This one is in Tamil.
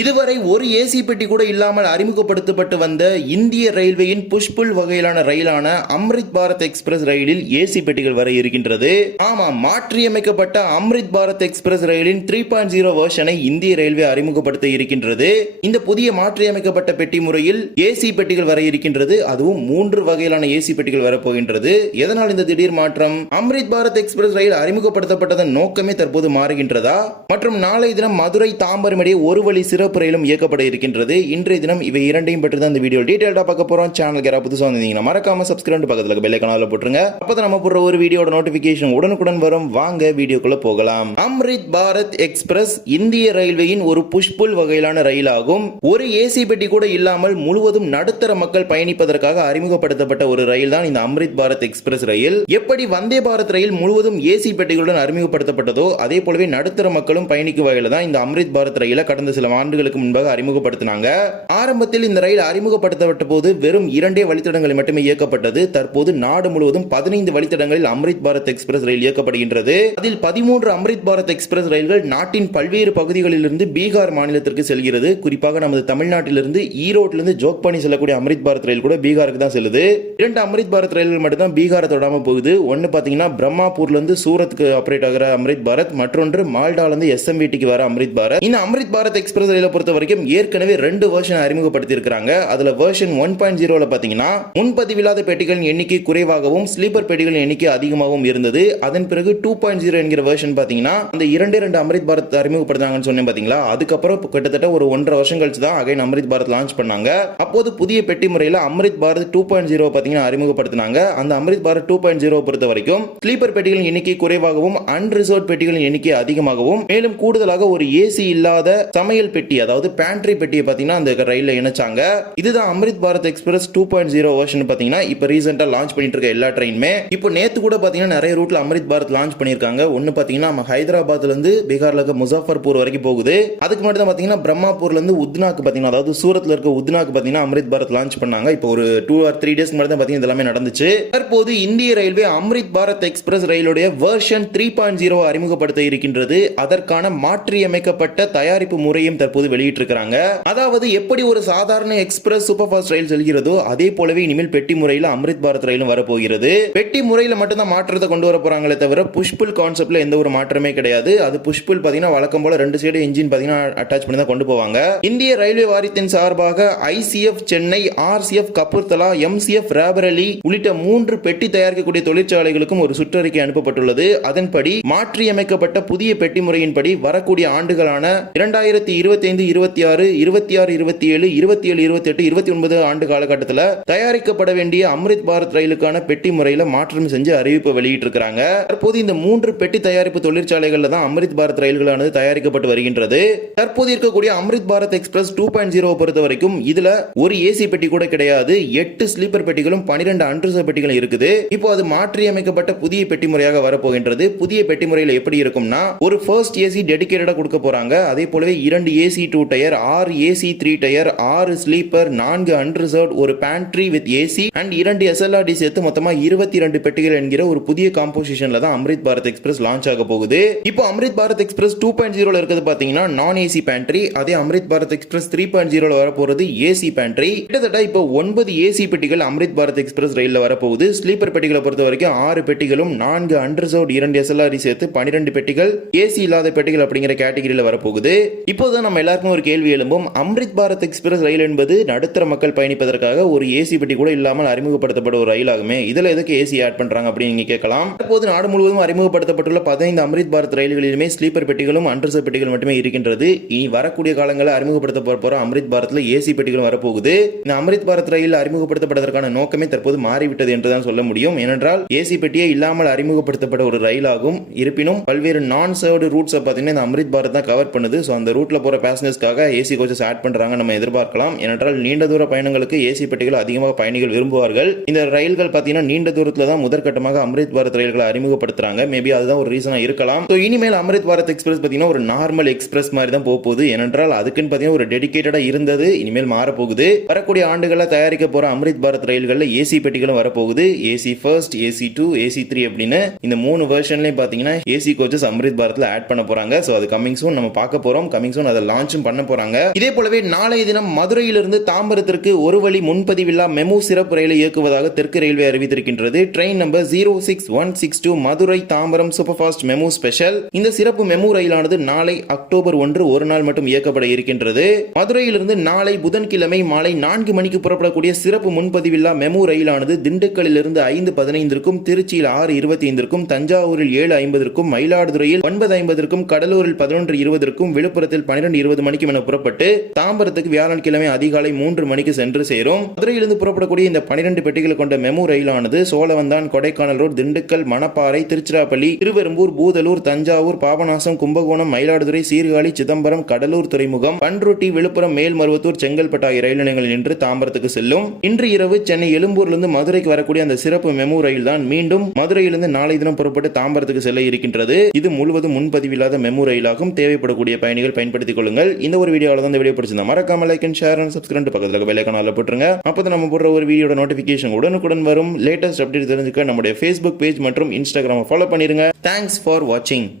இதுவரை ஒரு ஏசி பெட்டி கூட இல்லாமல் அறிமுகப்படுத்தப்பட்டு வந்த இந்திய ரயில்வேயின் புஷ்புல் வகையிலான ரயிலான அம்ரித் பாரத் எக்ஸ்பிரஸ் ரயிலில் ஏசி பெட்டிகள் வர இருக்கின்றது. ஆமா மாற்றியமைக்கப்பட்ட அம்ரித் பாரத் எக்ஸ்பிரஸ் ரயிலின் த்ரீ பாயிண்ட் ஜீரோ வேர்ஷனை இந்திய ரயில்வே அறிமுகப்படுத்த இருக்கின்றது. இந்த புதிய மாற்றியமைக்கப்பட்ட பெட்டி முறையில் ஏசி பெட்டிகள் வர இருக்கின்றது. அதுவும் மூன்று வகையிலான ஏசி பெட்டிகள் வரப்போகின்றது. எதனால் இந்த திடீர் மாற்றம்? அம்ரித் பாரத் எக்ஸ்பிரஸ் ரயில் அறிமுகப்படுத்தப்பட்டதன் நோக்கமே தற்போது மாறுகின்றதா? மற்றும் நாளை தினம் மதுரை தாம்பரம் இடையே ஒரு வழி சிறு ரயிலும் இயக்கப்பட இருக்கின்றது. இன்றைய தினம் இவை இரண்டையும் பற்றி தான் இந்த வீடியோ டீடைல்டா பார்க்க போறோம். சேனலுக்கு யாராவது புதுசாக வந்தீங்கன்னா மறக்காம சப்ஸ்கிரைப் பக்கத்துல பெல் ஐக்கான போட்டுருங்க. அப்பதான் நம்ம போடுற ஒரு வீடியோட நோட்டிபிகேஷன் உடனுக்குடன் வரும். வாங்க வீடியோக்குள்ள போகலாம். அம்ரித் பாரத் எக்ஸ்பிரஸ் இந்திய ரயில்வேயின் ஒரு புஷ்புல் வகையிலான ரயிலாகும். ஒரு ஏசி பெட்டி கூட இல்லாமல் முழுவதும் நடுத்தர மக்கள் பயணிப்பதற்காக அறிமுகப்படுத்தப்பட்ட ஒரு ரயில் தான் இந்த அம்ரித் பாரத் எக்ஸ்பிரஸ் ரயில். எப்படி வந்தே பாரத் ரயில் முழுவதும் ஏசி பெட்டிகளுடன் அறிமுகப்படுத்தப்பட்டதோ அதே போலவே நடுத்தர மக்களும் பயணிக்கும் வகையில் தான் இந்த அம்ரித் பாரத் ரயிலை கடந்த சில ஆண்டு ஆண்டுகளுக்கு முன்பாக அறிமுகப்படுத்தினாங்க. ஆரம்பத்தில் இந்த ரயில் அறிமுகப்படுத்தப்பட்ட போது வெறும் இரண்டே வழித்தடங்கள் மட்டுமே இயக்கப்பட்டது. தற்போது நாடு முழுவதும் பதினைந்து வழித்தடங்களில் அம்ரித் பாரத் எக்ஸ்பிரஸ் ரயில் இயக்கப்படுகின்றது. அதில் பதிமூன்று அம்ரித் பாரத் எக்ஸ்பிரஸ் ரயில்கள் நாட்டின் பல்வேறு பகுதிகளிலிருந்து பீகார் மாநிலத்திற்கு செல்கிறது. குறிப்பாக நமது தமிழ்நாட்டிலிருந்து ஈரோட்டிலிருந்து ஜோக்பானி செல்லக்கூடிய அம்ரித் பாரத் ரயில் கூட பீகாருக்கு தான் செல்லுது. இரண்டு அம்ரித் பாரத் ரயில்கள் மட்டும்தான் பீகாரை தொடாம போகுது. ஒன்னு பாத்தீங்கன்னா பிரம்மாபூர்ல இருந்து சூரத்துக்கு ஆப்ரேட் ஆகிற அம்ரித் பாரத். மற்றொன்று மால்டால இருந்து எஸ்எம்விடிக்கு வர அம்ரித் பாரத். இந்த அம்ரித் பாரத் எக்ஸ்பிரஸ் ரயில் பொறுத்த வரைக்கும் ஏற்கனவே ரெண்டு வேர்ஷன் அறிமுகப்படுத்தி இருக்காங்க அதுல ஒன் பாயிண்ட் ஜீரோல பாத்தீங்கன்னா முன்பதிவில்லாத பெட்டிகளின் எண்ணிக்கை குறைவாகவும் ஸ்லீப்பர் பெட்டிகளின் எண்ணிக்கை அதிகமாகவும் இருந்தது. அதன் பிறகு டூ பாயிண்ட் ஜீரோ என்கிற வேர்ஷன் பாத்தீங்கன்னா அந்த இரண்டே ரெண்டு அம்ரித் பாரத் அறிமுகப்படுத்தாங்கன்னு சொன்னேன் பாத்தீங்களா? அதுக்கப்புறம் கிட்டத்தட்ட ஒரு ஒன்றரை வருஷம் கழிச்சு தான் அகைன் அம்ரித் பாரத் லான்ச் பண்ணாங்க. அப்போது புதிய பெட்டி முறையில் Amrit Bharat two point zero பாத்தீங்கன்னா அறிமுகப்படுத்தினாங்க. அந்த Amrit Bharat two point zero பொறுத்த வரைக்கும் ஸ்லீப்பர் பெட்டிகளின் எண்ணிக்கை குறைவாகவும் அன்ரிசர்வ் பெட்டிகளின் எண்ணிக்கை அதிகமாகவும் மேலும் கூடுதலாக ஒரு ஏசி இல்லாத சமையல் பெட்டி பெட்டி அதாவது பேண்ட்ரி பெட்டியை பார்த்தீங்கன்னா அந்த ரயிலில் இணைச்சாங்க. இதுதான் Amrit Bharat express two point zero version பார்த்தீங்கன்னா இப்போ ரீசெண்டாக லான்ச் பண்ணிட்டு இருக்க எல்லா ட்ரெயினுமே இப்போ நேற்று கூட பார்த்தீங்கன்னா நிறைய ரூட்ல அமிர்த் பாரத் லான்ச் பண்ணியிருக்காங்க. ஒன்று பார்த்தீங்கன்னா நம்ம ஹைதராபாத்ல இருந்து பீகார்ல இருக்க முசாஃபர்பூர் வரைக்கும் போகுது. அதுக்கு மட்டும் தான் பார்த்தீங்கன்னா பிரம்மாப்பூர்ல இருந்து உத்னாக்கு பார்த்தீங்கன்னா அதாவது சூரத்தில் இருக்க உத்னாக்கு பார்த்தீங்கன்னா அமிர்த் பாரத் லான்ச் பண்ணாங்க. இப்போ ஒரு டூ ஆர் த்ரீ டேஸ்க்கு மட்டும் தான் பார்த்தீங்கன்னா இதெல்லாமே நடந்துச்சு. தற்போது இந்திய ரயில்வே அமிர்த் பாரத் எக்ஸ்பிரஸ் ரயிலுடைய வெர்ஷன் த்ரீ பாயிண்ட் ஜீரோ அறிமுகப்படுத்த இருக்கின்றது. அதற்கான மாற்றியமைக்கப்பட்ட தயாரிப்பு முறையும் தற்போது வெளியிட்டிருக்கிறாங்க. அதாவது எப்படி ஒரு சாதாரண எக்ஸ்பிரஸ் சூப்பர் ஃபாஸ்ட் ரயில் செல்கிறதோ அதே போலவே இனிமேல் பெட்டி முறையில் அமிர்த் பாரத் ரயிலும் வரப்போகிறது. பெட்டி முறையில் மட்டும்தான் மாற்றத்தை கொண்டு வர போறாங்களே தவிர புஷ்புல் கான்செப்ட்ல எந்த ஒரு மாற்றமே கிடையாது. அது புஷ்புல் பாத்தீங்கன்னா வழக்கம் போல ரெண்டு சைடு இன்ஜின் பாத்தீங்கன்னா அட்டாச் பண்ணி தான் கொண்டு போவாங்க. இந்திய ரயில்வே வாரியத்தின் சார்பாக ICF Chennai RCF Kapurthala MCF Raebareli உள்ளிட்ட மூன்று பெட்டி தயாரிக்கக்கூடிய தொழிற்சாலைகளுக்கும் ஒரு சுற்றறிக்கை அனுப்பப்பட்டுள்ளது. அதன்படி மாற்றியமைக்கப்பட்ட புதிய பெட்டி முறையின்படி வரக்கூடிய ஆண்டுகளான இரண்டாயிரத்தி இருபத்தி இருபத்தைந்து இருபத்தி ஆறு இருபத்தி ஆறு இருபத்தி ஏழு இருபத்தி ஏழு இருபத்தி எட்டு இருபத்தி ஒன்பது ஆண்டு காலகட்டத்தில் தயாரிக்கப்பட வேண்டிய அம்ரித் பாரத் ரயிலுக்கான பெட்டி முறையில் மாற்றம் செஞ்சு அறிவிப்பு வெளியிட்டிருக்கிறாங்க. தற்போது இந்த மூன்று பெட்டி தயாரிப்பு தொழிற்சாலைகளில் தான் அம்ரித் பாரத் ரயில்களானது தயாரிக்கப்பட்டு வருகின்றது. தற்போது இருக்கக்கூடிய Amrit Bharat express two point zero பொறுத்த வரைக்கும் இதுல ஒரு ஏசி பெட்டி கூட கிடையாது. எட்டு ஸ்லீப்பர் பெட்டிகளும் பனிரெண்டு அன்றுச பெட்டிகளும் இருக்குது. இப்போ அது மாற்றி அமைக்கப்பட்ட புதிய பெட்டி முறையாக வரப்போகின்றது. புதிய பெட்டி முறையில் எப்படி இருக்கும்னா ஒரு ஃபர்ஸ்ட் ஏசி டெடிகேட்டடா கொடுக்க போறாங்க. அதே போலவே இரண்டு ஏசி ஏசி டூ டயர் ஆறு ஏசி த்ரீ டயர் ஆறு ஸ்லீப்பர் நான்கு அன்ரிசர்வ் ஒரு பேண்ட்ரி வித் ஏசி அண்ட் இரண்டு எஸ்எல்ஆர்டி சேர்த்து மொத்தமாக இருபத்தி இரண்டு பெட்டிகள் என்கிற ஒரு புதிய காம்போசிஷன்ல தான் அமிர்த் பாரத் எக்ஸ்பிரஸ் லான்ச் ஆக போகுது. இப்போ Amrit Bharat express two point ஜீரோல இருக்கிறது பாத்தீங்கன்னா நான் ஏசி பேண்ட்ரி அதே Amrit Bharat express three point ஜீரோல வரப்போறது ஏசி பேண்ட்ரி கிட்டத்தட்ட இப்போ ஒன்பது ஏசி பெட்டிகள் அமிர்த் பாரத் எக்ஸ்பிரஸ் ரயில்ல வரப்போகுது. ஸ்லீப்பர் பெட்டிகளை பொறுத்த வரைக்கும் ஆறு பெட்டிகளும் நான்கு அன்ரிசர்வ் இரண்டு எஸ்எல்ஆர்டி சேர்த்து பன்னிரெண்டு பெட்டிகள் ஏசி இல்லாத பெட்டிகள் அப்படிங்கிற கேட்டகரியில வரப்போகுது. இப்போதான் நம்ம எல்லாருக்கும் ஒரு கேள்வி எழும்பும். அம்ரித் பாரத் எக்ஸ்பிரஸ் ரயில் என்பது நடுத்தர மக்கள் பயணிப்பதற்காக ஒரு ஏசி பெட்டி கூட இல்லாமல் அறிமுகப்படுத்தப்பட்ட ஒரு ரயில் ஆகுமே எதுக்கு ஏசி ஆட் பண்ணுறாங்க அப்படின்னு நீங்கள் கேட்கலாம். தற்போது நாடு முழுவதும் அறிமுகப்படுத்தப்பட்டுள்ள பதினைந்து அம்ரித் பாரத் ரயில்களிலுமே ஸ்லீப்பர் பெட்டிகளும் அண்டர்சர் பெட்டிகள் மட்டுமே இருக்கின்றது. இனி வரக்கூடிய காலங்களில் அறிமுகப்படுத்த போகிற போற அம்ரித் பாரத்தில் ஏசி பெட்டிகளும் வரப்போகுது. இந்த அம்ரித் பாரத் ரயில் அறிமுகப்படுத்தப்பட்டதற்கான நோக்கமே தற்போது மாறிவிட்டது என்றுதான் சொல்ல முடியும். ஏனென்றால் ஏசி பெட்டியே இல்லாமல் அறிமுகப்படுத்தப்பட்ட ஒரு ரயில் ஆகும் இருப்பினும் பல்வேறு நான் சர்வ்டு ரூட்ஸை பார்த்தீங்கன்னா இந்த அம்ரித் பாரத் தான் கவர் பண்ணுது. ஸோ அந்த ரூட்ல போகிற பேசஞ்சர்ஸ்க்காக ஏசி கோச்சஸ் ஆட் பண்றாங்க நம்ம எதிர்பார்க்கலாம். ஏனென்றால் நீண்ட தூர பயணங்களுக்கு ஏசி பெட்டிகள் அதிகமாக பயணிகள் விரும்புவார்கள். இந்த ரயில்கள் பார்த்தீங்கன்னா நீண்ட தூரத்தில் தான் முதற்கட்டமாக அமிர்த் பாரத் ரயில்களை அறிமுகப்படுத்துறாங்க. மேபி அதுதான் ஒரு ரீசனாக இருக்கலாம். ஸோ இனிமேல் அமிர்த் பாரத் எக்ஸ்பிரஸ் பார்த்தீங்கன்னா ஒரு நார்மல் எக்ஸ்பிரஸ் மாதிரி தான் போக போகுது ஏனென்றால் அதுக்குன்னு பார்த்தீங்கன்னா ஒரு டெடிக்கேட்டடாக இருந்தது. இனிமேல் மாறப்போகுது. வரக்கூடிய ஆண்டுகளில் தயாரிக்க போற அமிர்த் பாரத் ரயில்களில் ஏசி பெட்டிகளும் வரப்போகுது. AC first AC two AC three அப்படின்னு இந்த மூணு வெர்ஷன்லயும் பார்த்தீங்கன்னா ஏசி கோச்சஸ் அம்ரித் பாரத்தில் ஆட் பண்ண போறாங்க. ஸோ அது கமிங் சூன் நம்ம பார்க்க போகிறோம் கமிங் சூன் அதை லான்ச் லான்ச்சும் பண்ண போறாங்க. இதே போலவே நாளைய தினம் மதுரையிலிருந்து தாம்பரத்திற்கு ஒரு வழி முன்பதிவில்லா மெமு சிறப்பு ரயிலை இயக்குவதாக தெற்கு railway அறிவித்திருக்கின்றது. Train number zero six one six two Madurai Tambaram super fast MEMU special இந்த சிறப்பு மெமு ரயிலானது நாளை அக்டோபர் ஒன்று ஒரு நாள் மட்டும் இயக்கப்பட இருக்கின்றது. மதுரையிலிருந்து நாளை புதன்கிழமை மாலை நான்கு மணிக்கு புறப்படக்கூடிய சிறப்பு முன்பதிவில்லா மெமு ரயிலானது திண்டுக்கல்லிலிருந்து ஐந்து பதினைந்திற்கும் திருச்சியில் ஆறு இருபத்தி ஐந்திற்கும் தஞ்சாவூரில் ஏழு ஐம்பதற்கும் மயிலாடுதுறையில் ஒன்பது ஐம்பதற்கும் கடலூரில் பதினொன்று இருபதற்கும் விழுப்புரத்தில் பனிரெண்டு இருபது இருபது மணிக்கு என புறப்பட்டு தாம்பரத்துக்கு வியாழக்கிழமை அதிகாலை மூன்று மணிக்கு சென்று சேரும். மதுரையிலிருந்து புறப்படக்கூடிய இந்த பனிரெண்டு பெட்டிகள் கொண்ட மெமு ரயிலானது சோழவந்தான் கொடைக்கானல் ரோடு திண்டுக்கல் மணப்பாறை திருச்சிராப்பள்ளி திருவெரும்பூர் பூதலூர் தஞ்சாவூர் பாபநாசம் கும்பகோணம் மயிலாடுதுறை சீர்காழி சிதம்பரம் கடலூர் துறைமுகம் பன்ருட்டி விழுப்புரம் மேல்மருவத்தூர் செங்கல்பட்டு ஆகிய ரயில் நிலையங்களில் நின்று தாம்பரத்துக்கு செல்லும். இன்று இரவு சென்னை எழும்பூரிலிருந்து மதுரைக்கு வரக்கூடிய அந்த சிறப்பு மெமு ரயில் தான் மீண்டும் மதுரையிலிருந்து நாளை தினம் புறப்பட்டு தாம்பரத்துக்கு செல்ல இருக்கின்றது. இது முழுவதும் முன்பதிவில்லாத மெமு ரயிலாகும் தேவைப்படக்கூடிய பயணிகள் பயன்படுத்திக் கொள்ளுங்கள். இந்த ஒரு வீடியோவில் தான் இந்த வீடியோ பிடிச்சிருந்தா மறக்காம like and share and subscribe பக்கத்தில் பெல்லைக்கான போட்டுருங்க. அப்போ நம்ம போடுற ஒரு வீடியோட நோட்டிஃபிகேஷன் உடனுக்குடன் வரும். லேட்டஸ்ட் அப்டேட் தெரிஞ்சுக்க நம்முடைய ஃபேஸ்புக் பேஜ் மற்றும் இன்ஸ்டாகிராமை ஃபாலோ பண்ணிருங்க. தேங்க்ஸ் ஃபார் வாட்சிங்